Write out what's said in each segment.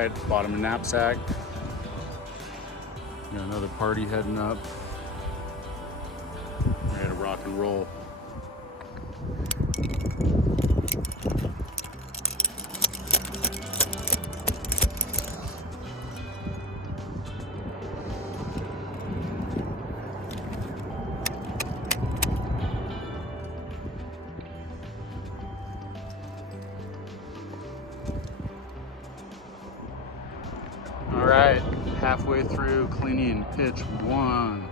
right, bottom of Knapsack. Got another party heading up. Ready to rock and roll. All right, halfway through cleaning pitch 1.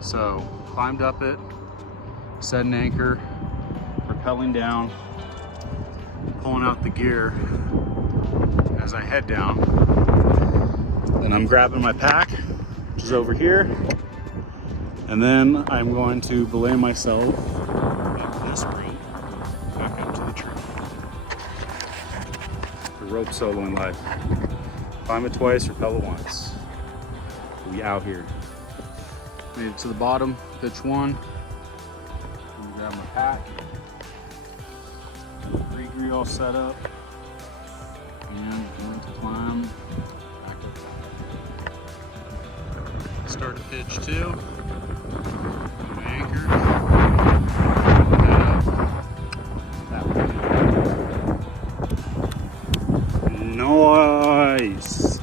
So climbed up it, set an anchor, rappelling down, pulling out the gear as I head down. Then I'm grabbing my pack, which is over here. And then I'm going to belay myself up this rope back up to the tree. The rope solo in life. Climb it twice, rappel it once. We out here. Made it to the bottom, pitch 1. I'm gonna grab my pack. Gree all set up. And going to climb back up. Start pitch 2. Anchor. That way. Nice.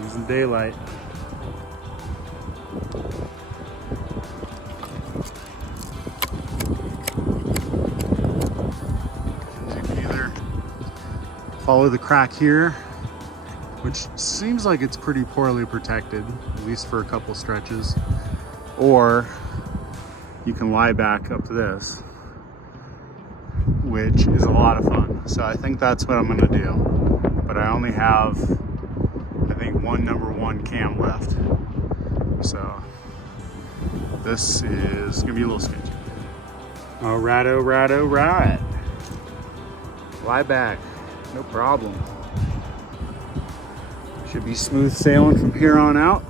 Using daylight. You can either follow the crack here, which seems like it's pretty poorly protected, at least for a couple stretches, or you can lie back up this, which is a lot of fun. So I think that's what I'm gonna do. But I only have, I think, one number 1 cam left. So this is gonna be a little sketchy. All right, all right, all right. Lie back, no problem. Should be smooth sailing from here on out.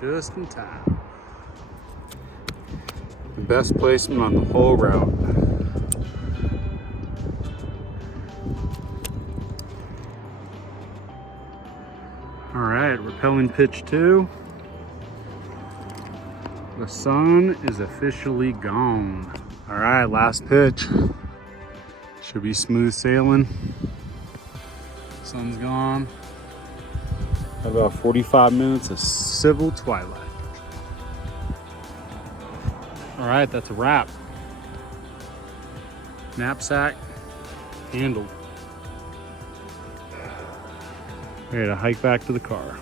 Just in time. The best placement on the whole route. All right, rappelling pitch 2. The sun is officially gone. All right, last pitch. Should be smooth sailing. Sun's gone. About 45 minutes of civil twilight. All right, that's a wrap. Knapsack handled. Ready to hike back to the car.